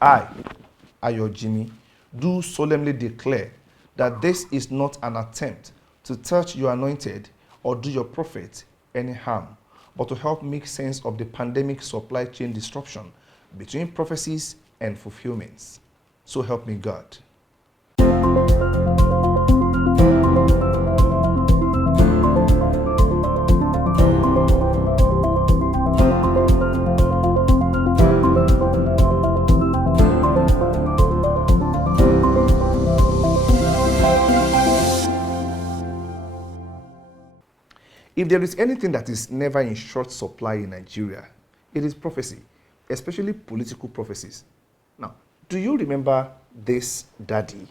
I, Ayo Jimi, do solemnly declare that this is not an attempt to touch your anointed or do your prophet any harm, but to help make sense of the pandemic supply chain disruption between prophecies and fulfillments. So help me God. If there is anything that is never in short supply in Nigeria, it is prophecy, especially political prophecies. Now, do you remember this daddy?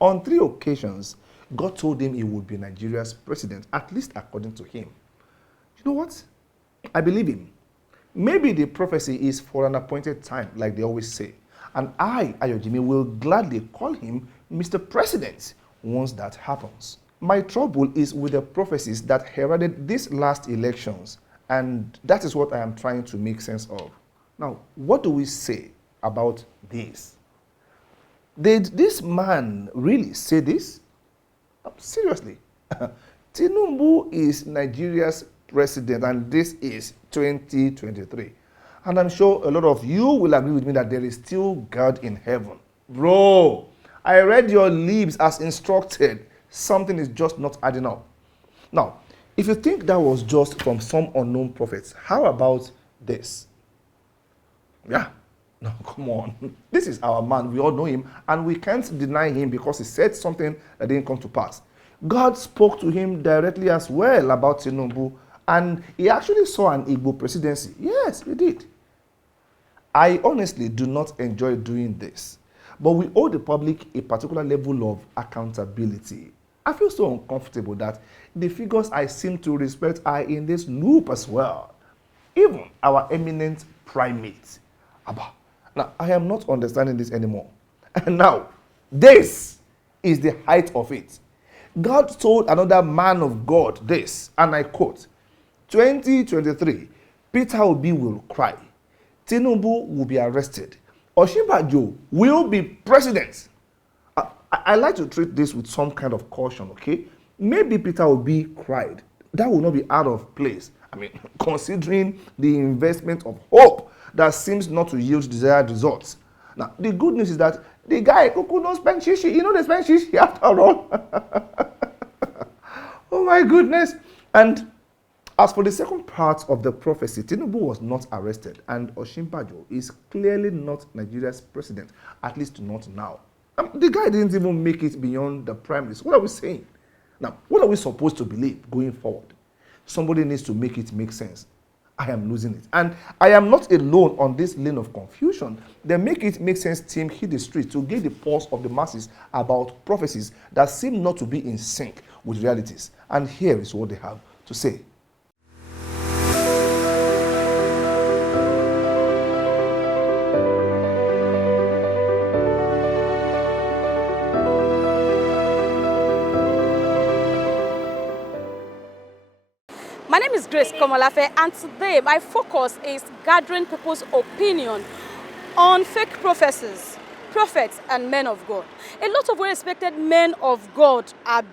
On 3 occasions, God told him he would be Nigeria's president, at least according to him. You know what? I believe him. Maybe the prophecy is for an appointed time, like they always say. And I, Ayo Jimi, will gladly call him Mr. President once that happens. My trouble is with the prophecies that heralded these last elections, and that is what I am trying to make sense of. Now, what do we say about this? Did this man really say this? Seriously. Tinubu is Nigeria's president, and this is 2023. And I'm sure a lot of you will agree with me that there is still God in heaven. Bro, I read your lips as instructed. Something is just not adding up. Now, if you think that was just from some unknown prophets, how about this? Yeah, no, come on. This is our man. We all know him, and we can't deny him because he said something that didn't come to pass. God spoke to him directly as well about Tinubu, and he actually saw an Igbo presidency. Yes, he did. I honestly do not enjoy doing this, but we owe the public a particular level of accountability. I feel so uncomfortable that the figures I seem to respect are in this loop as well. Even our eminent primate. Abba. Now, I am not understanding this anymore. And now, this is the height of it. God told another man of God this, and I quote, 2023, Peter Obi will cry. Tinubu will be arrested. Osinbajo will be president. I like to treat this with some kind of caution, okay? Maybe Peter Obi cried. That will not be out of place. I mean, considering the investment of hope that seems not to yield desired results. Now, the good news is that the guy who could not spend shishi, you know they spend shishi after all. Oh my goodness. And as for the second part of the prophecy, Tinubu was not arrested, and Osinbajo is clearly not Nigeria's president, at least not now. The guy didn't even make it beyond the primaries. What are we saying? Now, what are we supposed to believe going forward? Somebody needs to make it make sense. I am losing it. And I am not alone on this lane of confusion. The Make It Make Sense team hit the street to get the pulse of the masses about prophecies that seem not to be in sync with realities. And here is what they have to say. My name is Grace Komolafe, and today my focus is gathering people's opinion on fake prophecies, prophets, and men of God. A lot of well-respected men of God are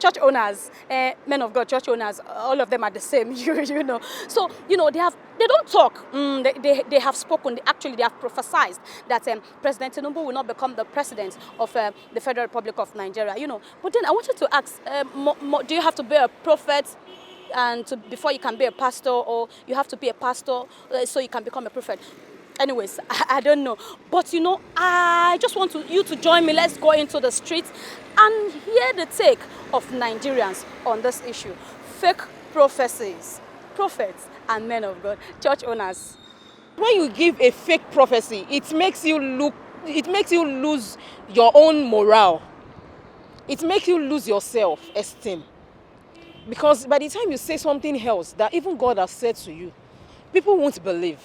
church owners, men of God, church owners. All of them are the same, you know. So they don't talk. They have spoken. They have prophesied that President Tinubu will not become the president of the Federal Republic of Nigeria. But then I wanted to ask: do you have to be a prophet before you can be a pastor, or you have to be a pastor so you can become a prophet? Anyways, I don't know. But I just want you to join me. Let's go into the streets and hear the take of Nigerians on this issue. Fake prophecies, prophets, and men of God, church owners. When you give a fake prophecy, it makes you lose your own morale. It makes you lose your self-esteem. Because by the time you say something else that even God has said to you, people won't believe.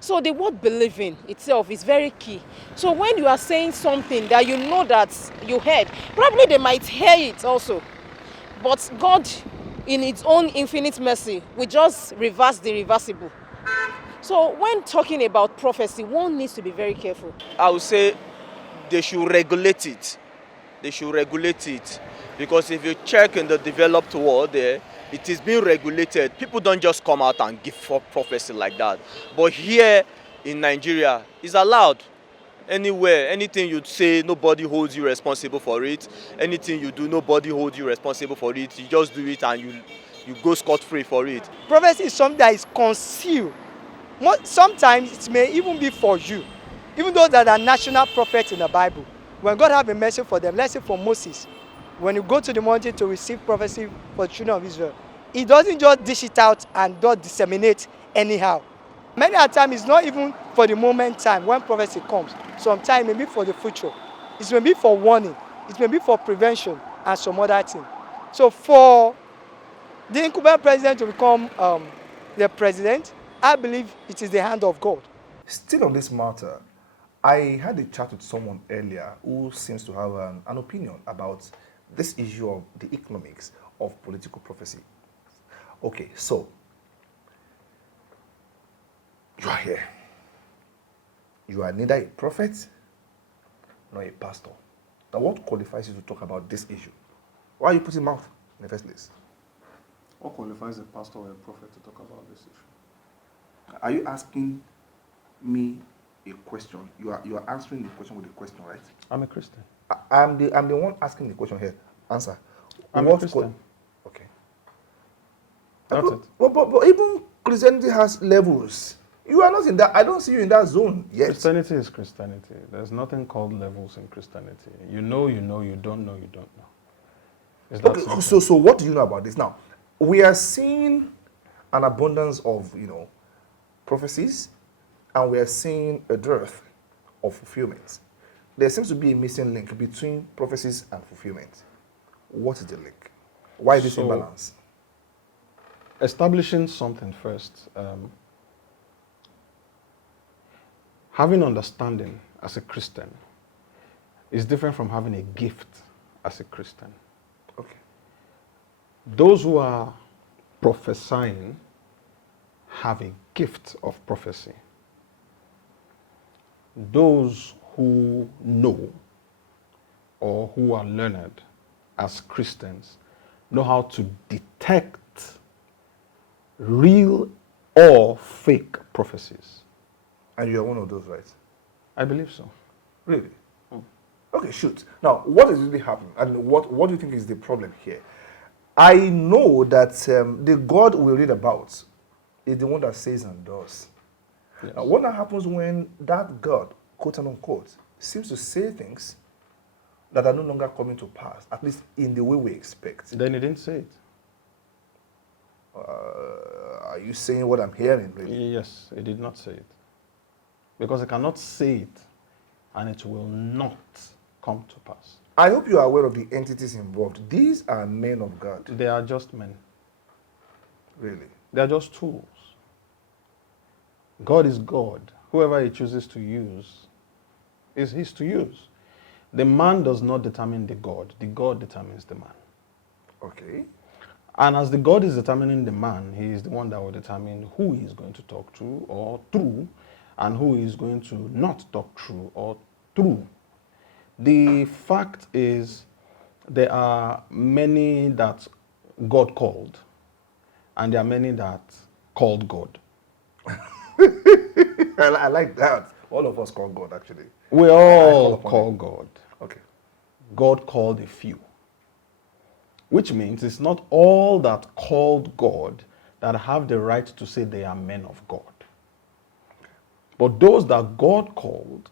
So the word believing itself is very key. So when you are saying something that you know that you heard, probably they might hear it also. But God, in its own infinite mercy, will just reverse the reversible. So when talking about prophecy, one needs to be very careful. I would say they should regulate it. They should regulate it. Because if you check in the developed world there, it is being regulated. People don't just come out and give for prophecy like that. But here in Nigeria, it's allowed. Anywhere, anything you say, nobody holds you responsible for it. Anything you do, nobody holds you responsible for it. You just do it and you go scot-free for it. Prophecy is something that is concealed. Sometimes it may even be for you. Even those that are national prophets in the Bible, when God have a message for them, let's say for Moses, when you go to the mountain to receive prophecy for the children of Israel, he doesn't just dish it out and just disseminate anyhow. Many a time it's not even for the moment time when prophecy comes. Sometimes it may be for the future. It may be for warning. It may be for prevention and some other thing. So for the incumbent president to become the president, I believe it is the hand of God. Still on this matter, I had a chat with someone earlier who seems to have an opinion about this issue of the economics of political prophecy. Okay, so you are here. You are neither a prophet nor a pastor. Now, what qualifies you to talk about this issue? Why are you putting mouth in the first place? What qualifies a pastor or a prophet to talk about this issue? Are you asking me a question? You are answering the question with a question, right? I'm a Christian. I'm the one asking the question here. Answer. I'm a Christian. Okay. That's it. But even Christianity has levels. You are not in that. I don't see you in that zone yet. Christianity is Christianity. There's nothing called levels in Christianity. You know, you know, you don't know, you don't know. It's that simple. So what do you know about this? Now, we are seeing an abundance of, prophecies, and we are seeing a dearth of fulfillments. There seems to be a missing link between prophecies and fulfillment. What is the link? Why this imbalance? Establishing something first. Having understanding as a Christian is different from having a gift as a Christian. Okay. Those who are prophesying have a gift of prophecy. Those who know or who are learned as Christians know how to detect real or fake prophecies. And you are one of those, right? I believe so. Really? Okay, shoot. Now, what is really happening? And what do you think is the problem here? I know that the God we read about is the one that says and does. Yes. Now, what happens when that God, quote and unquote, seems to say things that are no longer coming to pass, at least in the way we expect? Then he didn't say it. Are you saying what I'm hearing, really? Yes, he did not say it. Because he cannot say it, and it will not come to pass. I hope you are aware of the entities involved. These are men of God. They are just men. Really? They are just tools. God is God. Whoever he chooses to use is his to use. The man does not determine the God determines the man. Okay. And as the God is determining the man, he is the one that will determine who he is going to talk to or through, and who is going to not talk through or through. The fact is, there are many that God called, and there are many that called God. I like that. All of us call God, actually. We all call God. Okay. God called a few. Which means it's not all that called God that have the right to say they are men of God. But those that God called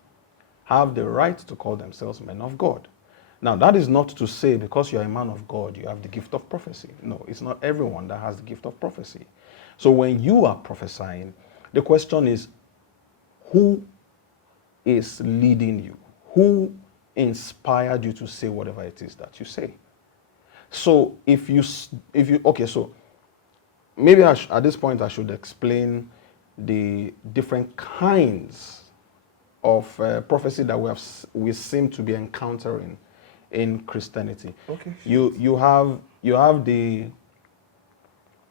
have the right to call themselves men of God. Now, that is not to say because you're a man of God, you have the gift of prophecy. No, it's not everyone that has the gift of prophecy. So when you are prophesying, the question is, who is leading you? Who inspired you to say whatever it is that you say? So if you okay, so maybe at this point I should explain the different kinds of prophecy that we seem to be encountering in Christianity. Okay. You have the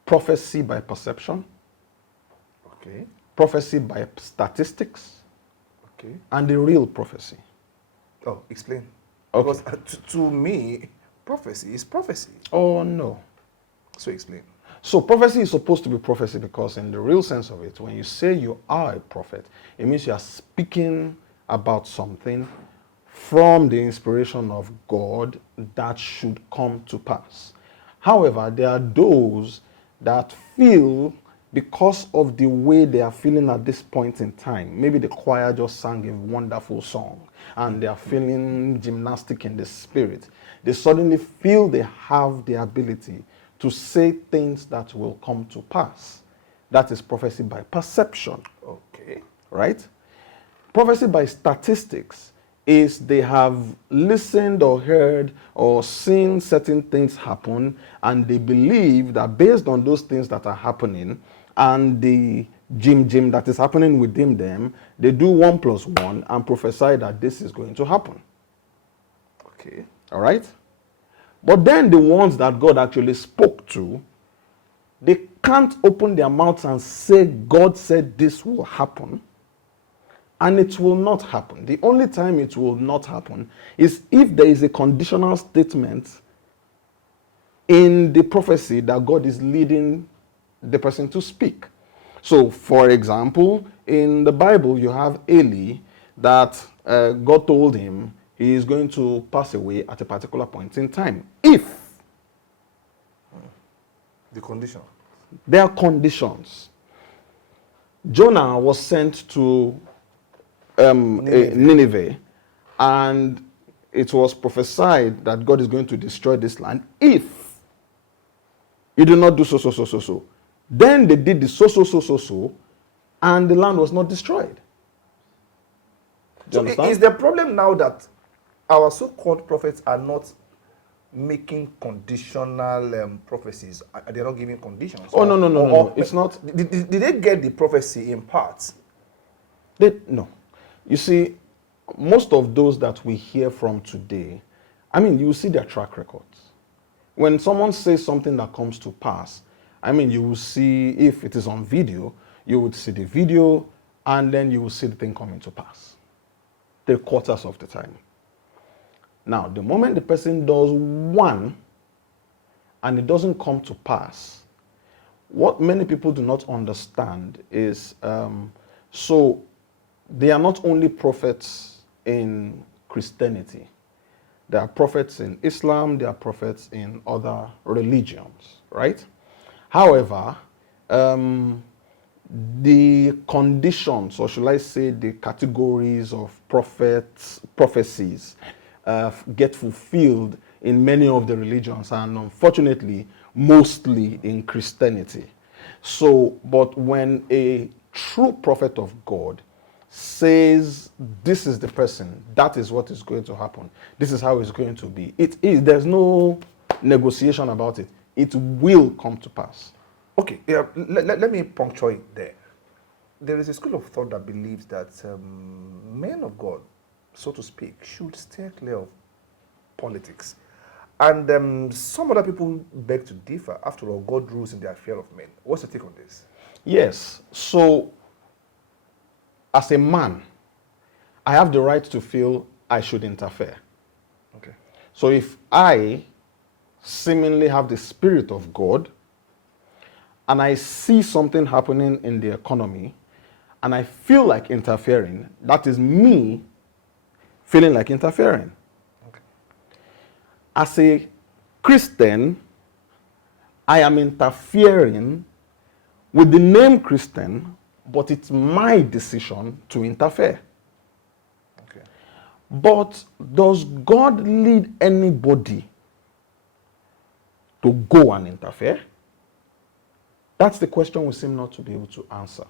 prophecy by perception. Okay. prophecy by statistics Okay. and the real prophecy. Oh, explain. Okay. Because to me, prophecy is prophecy. Oh, no. So explain. So prophecy is supposed to be prophecy because in the real sense of it, when you say you are a prophet, it means you are speaking about something from the inspiration of God that should come to pass. However, there are those that feel because of the way they are feeling at this point in time. Maybe the choir just sang a wonderful song and they are feeling gymnastic in the spirit. They suddenly feel they have the ability to say things that will come to pass. That is prophecy by perception. Okay. Right? Prophecy by statistics is they have listened or heard or seen certain things happen, and they believe that based on those things that are happening and the gym that is happening within them, they do 1 + 1 and prophesy that this is going to happen. Okay. All right? But then the ones that God actually spoke to, they can't open their mouths and say, God said this will happen. And it will not happen. The only time it will not happen is if there is a conditional statement in the prophecy that God is leading the person to speak. So, for example, in the Bible, you have Eli that God told him he is going to pass away at a particular point in time. If The condition. there are conditions. Jonah was sent to Nineveh, and it was prophesied that God is going to destroy this land if you do not do so. Then they did the so, and the land was not destroyed. Do you understand? Is the problem now that our so-called prophets are not making conditional prophecies? They're not giving conditions? Oh, no. It's not. Did they get the prophecy in parts? No. You see, most of those that we hear from today, I mean, you will see their track records. When someone says something that comes to pass, I mean, you will see, if it is on video, you would see the video, and then you will see the thing coming to pass. 3/4 of the time. Now, the moment the person does one, and it doesn't come to pass, what many people do not understand is, so they are not only prophets in Christianity. There are prophets in Islam, there are prophets in other religions, right? However, the conditions, or should I say the categories of prophecies get fulfilled in many of the religions, and unfortunately, mostly in Christianity. So, but when a true prophet of God says, this is the person, that is what is going to happen, this is how it's going to be, there's no negotiation about it. It will come to pass. Okay, yeah, let me puncture it there. There is a school of thought that believes that men of God, so to speak, should steer clear of politics. And some other people beg to differ. After all, God rules in the affair of men. What's your take on this? Yes. So, as a man, I have the right to feel I should interfere. Okay. So if I seemingly have the Spirit of God, and I see something happening in the economy, and I feel like interfering, that is me feeling like interfering. Okay. As a Christian, I am interfering with the name Christian, but it's my decision to interfere. Okay. But does God lead anybody to go and interfere? That's the question we seem not to be able to answer.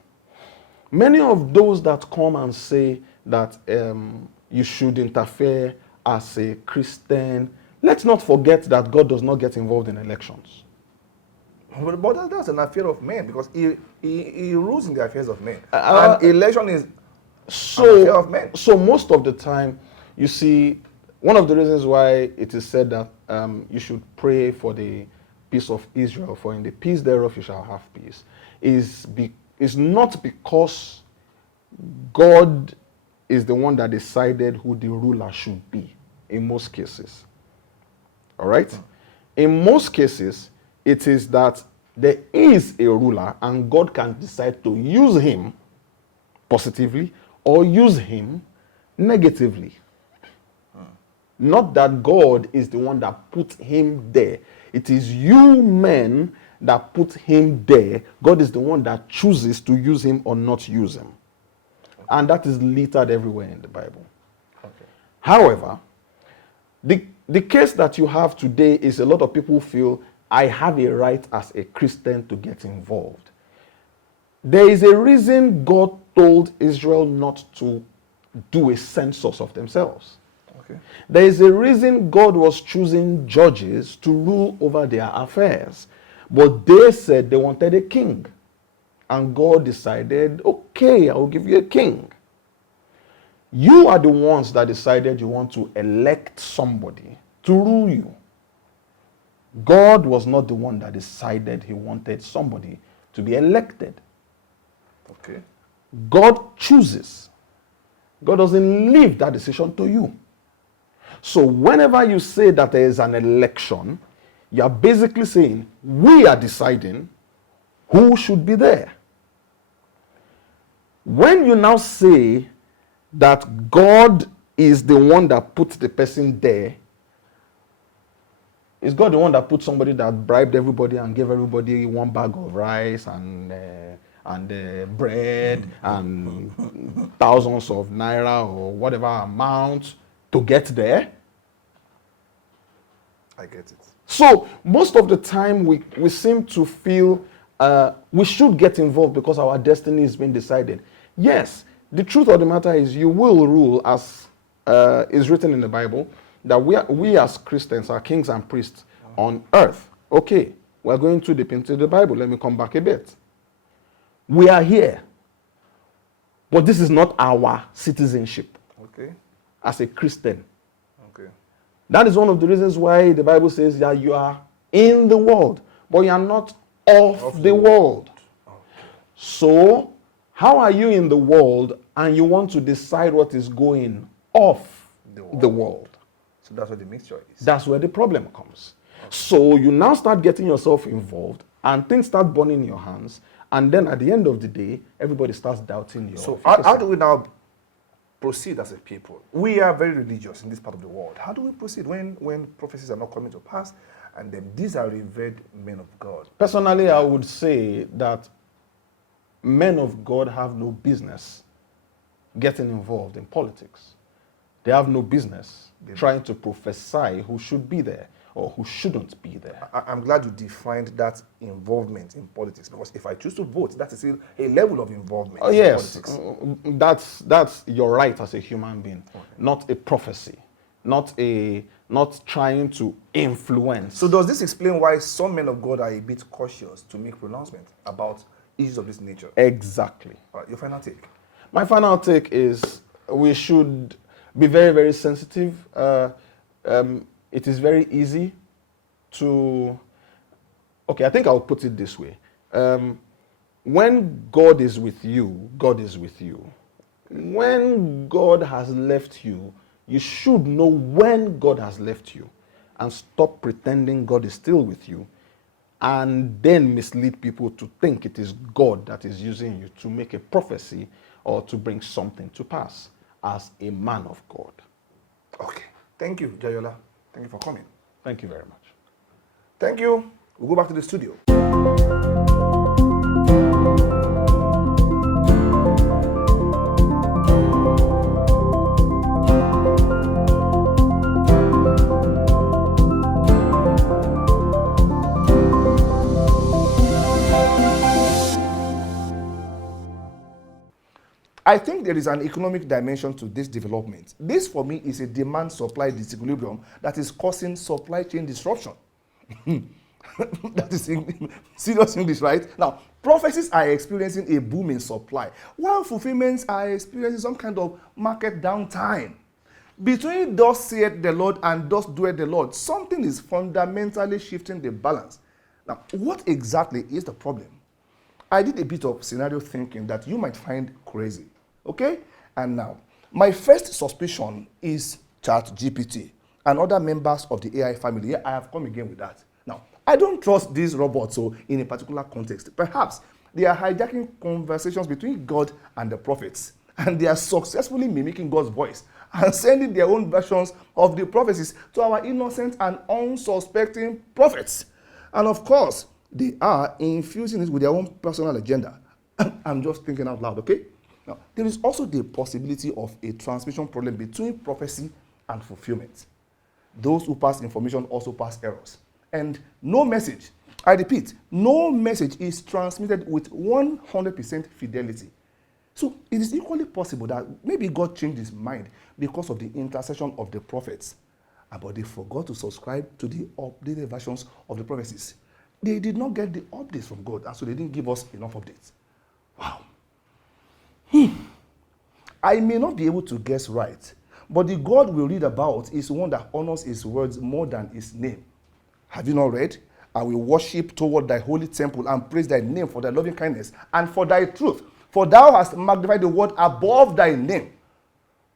Many of those that come and say that you should interfere as a Christian, let's not forget that God does not get involved in elections. But that's an affair of men, because he rules in the affairs of men. And election is an affair of men. So most of the time, you see, one of the reasons why it is said that you should pray for the peace of Israel, for in the peace thereof you shall have peace, is is not because God is the one that decided who the ruler should be in most cases. All right? In most cases, it is that there is a ruler and God can decide to use him positively or use him negatively. Not that God is the one that put him there. It is you men that put him there. God is the one that chooses to use him or not use him. And that is littered everywhere in the Bible. Okay. However, the case that you have today is a lot of people feel, I have a right as a Christian to get involved. There is a reason God told Israel not to do a census of themselves. Okay. There is a reason God was choosing judges to rule over their affairs. But they said they wanted a king. And God decided, okay, I will give you a king. You are the ones that decided you want to elect somebody to rule you. God was not the one that decided he wanted somebody to be elected. Okay. God chooses. God doesn't leave that decision to you. So whenever you say that there is an election, you are basically saying, we are deciding who should be there. When you now say that God is the one that put the person there, is God the one that put somebody that bribed everybody and gave everybody one bag of rice and bread and thousands of naira or whatever amount to get there? I get it. So most of the time we seem to feel we should get involved because our destiny is being decided. Yes, the truth of the matter is you will rule, as is written in the Bible, that we as Christians are kings and priests on earth. Okay, we're going too deep into the Bible. Let me come back a bit. We are here, but this is not our citizenship Okay. as a Christian. Okay. That is one of the reasons why the Bible says that you are in the world, but you are not of the world. Okay. So, how are you in the world and you want to decide what is going off the world? So that's what the mixture is. That's where the problem comes. So you now start getting yourself involved and things start burning in your hands, and then at the end of the day, everybody starts doubting you. So how do we now proceed as a people? We are very religious in this part of the world. How do we proceed when prophecies are not coming to pass and then these are revered men of God? Personally, I would say that men of God have no business getting involved in politics. They have no business trying to prophesy who should be there or who shouldn't be there. I'm glad you defined that involvement in politics, because if I choose to vote, that is still a level of involvement Oh in yes, politics. that's your right as a human being, not a prophecy, not trying to influence. So does this explain why some men of God are a bit cautious to make pronouncements about issues of this nature? Exactly. All right, your final take. My final take is we should be very, very sensitive. It is very easy to... Okay, I think I'll put it this way. When God is with you, God is with you. When God has left you, you should know when God has left you and stop pretending God is still with you and then mislead people to think it is God that is using you to make a prophecy or to bring something to pass as a man of God. Okay. Thank you, Jayola. Thank you for coming. Thank you very much. Thank you. We'll go back to the studio. I think there is an economic dimension to this development. This, for me, is a demand-supply disequilibrium that is causing supply chain disruption. That is serious English, right? Now, prophecies are experiencing a boom in supply, while fulfillments are experiencing some kind of market downtime. Between thus saith the Lord and thus doeth the Lord, something is fundamentally shifting the balance. Now, what exactly is the problem? I did a bit of scenario thinking that you might find crazy. Okay? And now, my first suspicion is ChatGPT and other members of the AI family. Yeah, I have come again with that. Now, I don't trust these robots in a particular context. Perhaps they are hijacking conversations between God and the prophets, and they are successfully mimicking God's voice and sending their own versions of the prophecies to our innocent and unsuspecting prophets. And of course, they are infusing it with their own personal agenda. I'm just thinking out loud, okay? Now, there is also the possibility of a transmission problem between prophecy and fulfillment. Those who pass information also pass errors. And no message, I repeat, no message is transmitted with 100% fidelity. So it is equally possible that maybe God changed his mind because of the intercession of the prophets, but they forgot to subscribe to the updated versions of the prophecies. They did not get the updates from God, and so they didn't give us enough updates. Wow. I may not be able to guess right, but the God we read about is one that honors his words more than his name. Have you not read? I will worship toward thy holy temple and praise thy name for thy loving kindness and for thy truth. For thou hast magnified the word above thy name.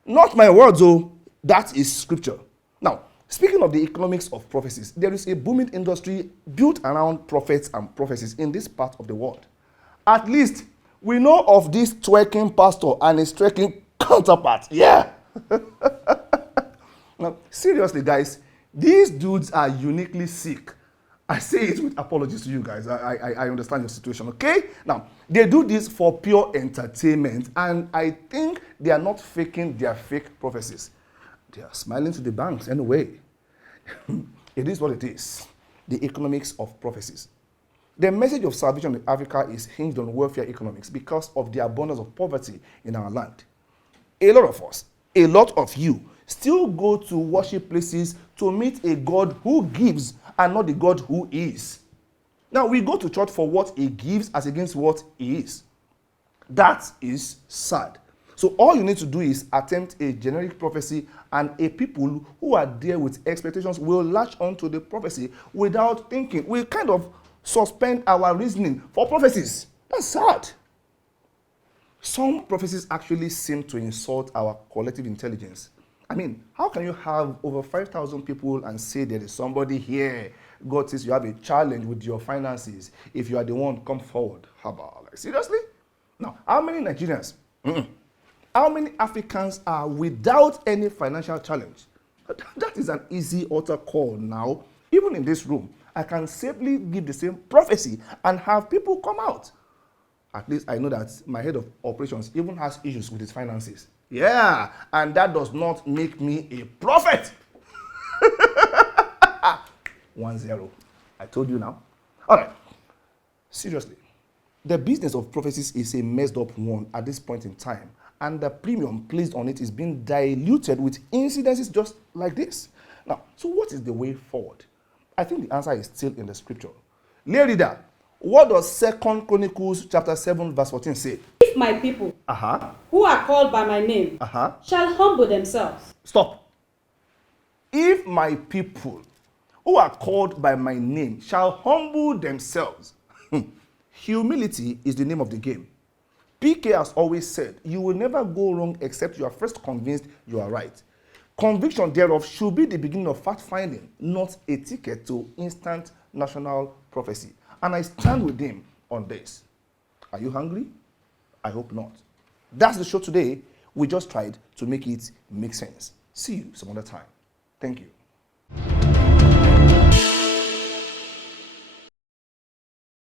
Not my words, oh, that is scripture. Now, speaking of the economics of prophecies, there is a booming industry built around prophets and prophecies in this part of the world. At least, we know of this twerking pastor and his twerking counterpart. Yeah. Now, seriously, guys, these dudes are uniquely sick. I say it with apologies to you guys. I understand your situation, okay? Now, they do this for pure entertainment, and I think they are not faking their fake prophecies. They are smiling to the banks anyway. It is what it is. The economics of prophecies. The message of salvation in Africa is hinged on welfare economics because of the abundance of poverty in our land. A lot of us, a lot of you, still go to worship places to meet a God who gives and not the God who is. Now, we go to church for what he gives as against what he is. That is sad. So all you need to do is attempt a generic prophecy, and a people who are there with expectations will latch onto the prophecy without thinking. We kind of suspend our reasoning for prophecies. That's sad. Some prophecies actually seem to insult our collective intelligence. I mean, how can you have over 5,000 people and say there is somebody here? God says you have a challenge with your finances. If you are the one, come forward. How about, like, seriously? Now, how many Nigerians, how many Africans are without any financial challenge? That is an easy altar call now. Even in this room, I can safely give the same prophecy and have people come out. At least I know that my head of operations even has issues with his finances. Yeah, and that does not make me a prophet. 1-0. I told you now. All right. Seriously, the business of prophecies is a messed up one at this point in time, and the premium placed on it is being diluted with incidences just like this. Now, so what is the way forward? I think the answer is still in the scripture. Lay reader, what does 2 Chronicles chapter 7 verse 14 say? If my people, who are called by my name, shall humble themselves. Stop. If my people, who are called by my name, shall humble themselves. Humility is the name of the game. PK has always said, you will never go wrong except you are first convinced you are right. Conviction thereof should be the beginning of fact-finding, not a ticket to instant national prophecy. And I stand with him on this. Are you hungry? I hope not. That's the show today. We just tried to make it make sense. See you some other time. Thank you.